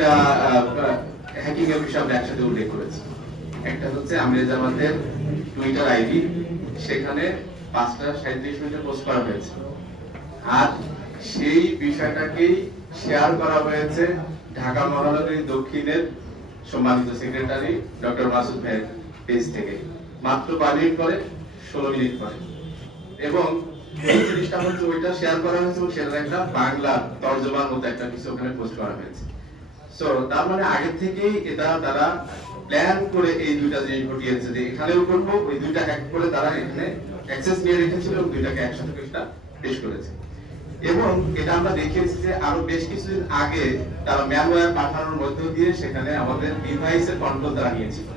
দুইটা হ্যাকিং এর বিষয় আমরা একসাথে উল্লেখ করেছি। একটা হচ্ছে আমির জামাতের টুইটার আইডি, সেখানে 5:37 পোস্ট করা হয়েছে, আর সেই বিষয়টাকেই শেয়ার করা হয়েছে ঢাকা মহানগরী দক্ষিণের সম্মানিত সেক্রেটারি ডক্টর মাসুদ ভাইয়ের পেজ থেকে মাত্র 5 মিনিট পরে, 16 মিনিট পরে। এবং এই জিনিসটা হচ্ছে ওইটা শেয়ার করা হয়েছে এবং সেটার একটা বাংলা তর্জমার মতো একটা কিছু ওখানে পোস্ট করা হয়েছে। সো তার মানে আগে থেকেই এটা তারা প্ল্যান করে এই দুইটা জিনিস ঘটিয়েছে যে এখানেও করবো, ওই দুইটা হ্যাক করে তারা এখানে অ্যাক্সেস নিয়ে রেখেছিল এবং দুইটাকে একসাথে একটা পেশ করেছে। এবং এটা আমরা দেখিয়েছি যে আরো বেশ কিছুদিন আগে তারা ম্যালওয়্যার পাঠানোর মধ্য দিয়ে সেখানে আমাদের ডিভাইসের কন্ট্রোল তারা নিয়েছিল।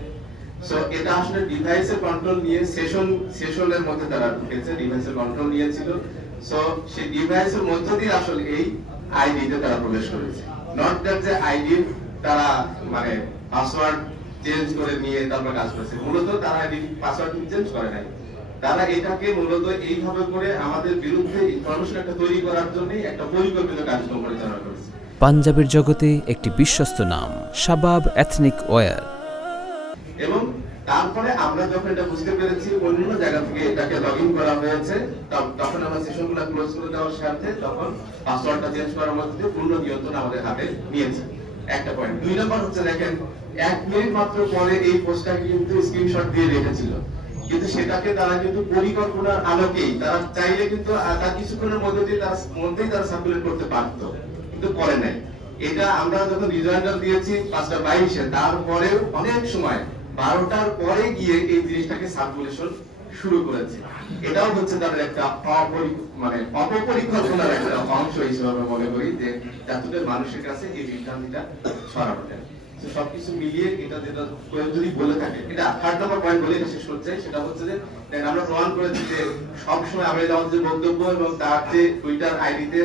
সো এটা আসলে ডিভাইসের কন্ট্রোল নিয়ে সেশনের মধ্যে তারা ঢুকেছে, ডিভাইসের কন্ট্রোল নিয়েছিল। সো সেই ডিভাইসের মধ্য দিয়ে আসলে এই আইডিতে তারা প্রবেশ করেছে। নট দ্যাট যে আইডি তারা মানে পাসওয়ার্ড চেঞ্জ করে নিয়ে তারপর কাজ করেছে, মূলত তারা আইডি পাসওয়ার্ড চেঞ্জ করে নাই। তারা এটাকে মূলত এইভাবে করে আমাদের বিরুদ্ধে ইনফরমেশন একটা তৈরি করার জন্য একটা পরিকল্পিত কার্যক্রম পরিচালনা করেছে। পাঞ্জাবের জগতে একটি বিশ্বস্ত নাম শাবাব এথনিক ওয়্যার। এবং তারপরে আমরা যখন এটা বুঝতে পেরেছি অন্য জায়গা থেকে এটাকে লগইন করা হয়েছে, তখন আমরা সেশনগুলো ক্লোজ করে দেওয়ার সাথে তখন পাসওয়ার্ডটা চেঞ্জ করার মধ্যে পূর্ণ নিয়ন্ত্রণ আমাদের হাতে নিয়েছি। একটা পয়েন্ট। 2 নম্বর হচ্ছে দেখেন 1 মিনিট মাত্র পরে এই পোস্টটাকে কিন্তু স্ক্রিনশট দিয়ে রেখেছিল, কিন্তু সেটাকে তারা কিন্তু পরিকল্পনার আলোকেই তারা চাইলে কিন্তু তার কিছুক্ষণের মধ্যেই তারা সার্কুলেট করতে পারতো, কিন্তু করে নাই। এটা আমরা যখন রিজাইন্ডার দিয়েছি 5:22-এ, তারপরেও অনেক সময় 12টার পরে গিয়ে এই জিনিসটাকে সার্কুলেশন শুরু করেছে। এটাও হচ্ছে তাদের একটা অপপরিকল্পনার একটা অংশ হিসেবে আমরা মনে করি, যে যাতে মানুষের কাছে এই বিভ্রান্তিটা ছড়ানো যায়। সবকিছু মিলিয়ে এটা যেটা যদি বলে থাকে, এটা 3 নম্বর পয়েন্ট বলে এটা শেষ করতে চাই, সেটা হচ্ছে যে আমরা প্রমাণ করেছি যে সবসময় আমরা আমাদের যে বক্তব্য এবং তার যে টুইটার আইডিতে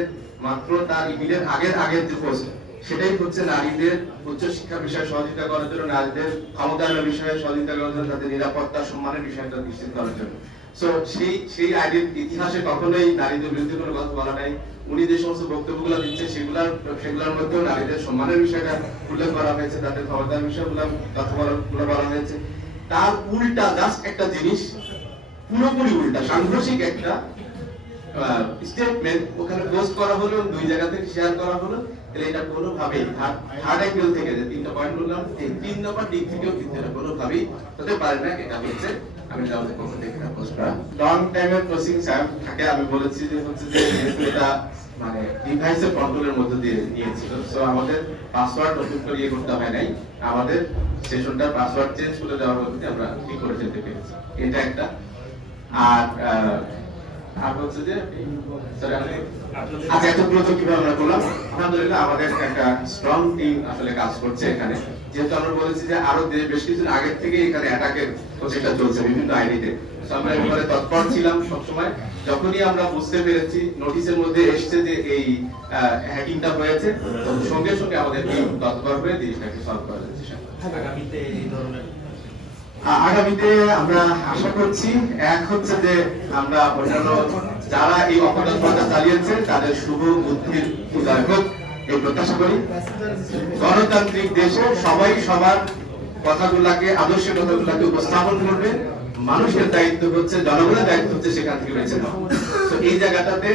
মাত্র তার ইমেলের আগের যে পোস্ট, সেটাই হচ্ছে নারীদের উচ্চ শিক্ষা বিষয়ে সহযোগিতা করার জন্য, নারীদের ক্ষমতায়নের বিষয়ে সহযোগিতা করার জন্য, তাদের নিরাপত্তা সম্মানের বিষয়টা নিশ্চিত করার জন্য। সো সেই আইডির ইতিহাসে কখনোই নারীদের বিরুদ্ধে কোনো কথা বলা নাই। উনি যে সমস্ত বক্তব্যগুলো দিচ্ছে সেগুলোর মধ্যেও নারীদের সম্মানের বিষয়টা উল্লেখ করা হয়েছে, তাদের ক্ষমতার বিষয়গুলো কথা বলা হয়েছে। তার উল্টা জাস্ট একটা জিনিস, পুরোপুরি উল্টা সাংঘর্ষিক একটা স্টেটমেন্ট ওখানে পোস্ট করা হলো, 2 জায়গা থেকে শেয়ার করা হলো। তাহলে এটা কোনোভাবেই থার্ড অ্যাঙ্গেল থেকে যে 3টা পয়েন্ট বললাম, এই 3 নম্বর দিক থেকেও কিন্তু এটা কোনোভাবেই হতে পারে না। এটা হচ্ছে আমি জানতে পক্ষ থেকে পোস্ট করা লং টাইমের প্রসেসিং টাইম থাকে। আমি বলেছি যে হচ্ছে যে এটা মানে ডিভাইসের কন্ট্রোলের মধ্যে দিয়ে নিয়েছিল। সো আমাদের পাসওয়ার্ড নতুন করে ইয়ে করতে হয় নাই, আমাদের সেশনটার পাসওয়ার্ড চেঞ্জ করে দেওয়ার মধ্যে আমরা ঠিক করে যেতে পেরেছি। এটা একটা। আর হচ্ছে যে আচ্ছা, এতগুলো তো কিভাবে আমরা করলাম? আলহামদুলিল্লাহ আমাদের একটা স্ট্রং টিম আসলে কাজ করছে এখানে। যেহেতু আমরা বলেছি যে আরো বেশ কিছুদিন আগের থেকে এখানে অ্যাটাকের প্রচেষ্টা চলছে বিভিন্ন আইডিতে, আমরা এবারে তৎপর ছিলাম সবসময়। যখনই আমরা বুঝতে পেরেছি নোটিশের মধ্যে এসছে যে এই হ্যাকিংটা হয়েছে, সঙ্গে সঙ্গে আমাদের টিম তৎপর হয়ে জিনিসটাকে সলভ করা যাচ্ছে। আগামীতে আমরা আশা করছি এক হচ্ছে যে আমরা অন্যান্য যারা এই অপরাধটা চালিয়েছে তাদের শুভ বুদ্ধির উদয় হোক এই প্রত্যাশা করি। গণতান্ত্রিক দেশে সবাই সবার কথাগুলাকে, আদর্শের কথাগুলাকে উপস্থাপন করবে। মানুষের দায়িত্ব হচ্ছে, জনগণের দায়িত্ব হচ্ছে সেখান থেকে বেঁচে নেওয়া। তো এই জায়গাটাতে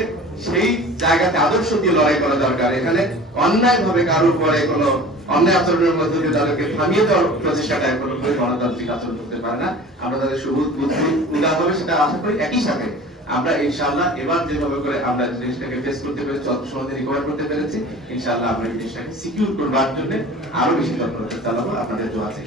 সেই জায়গাতে আদর্শ দিয়ে লড়াই করা দরকার। এখানে অন্যায় ভাবে কারোর পরে কোনো অন্যায় আচরণের মধ্যে দিয়ে তাদেরকে থামিয়ে দেওয়ার প্রচেষ্টাটা কোনো গণতান্ত্রিক আচরণ করতে পারে না। আমরা তাদের সবুজ বুদ্ধি উদার হবে সেটা আশা করি। একই সাথে আমরা ইনশাআল্লাহ এবার যেভাবে করে আমরা জিনিসটাকে ফেস করতে পেরেছি, যত সহজে রিকভার করতে পেরেছি, ইনশাআল্লাহ আমরা এই জিনিসটাকে সিকিউর করবার জন্য আরো বেশি তৎপরতা চালাবো। আপনাদের দোয়া আছে।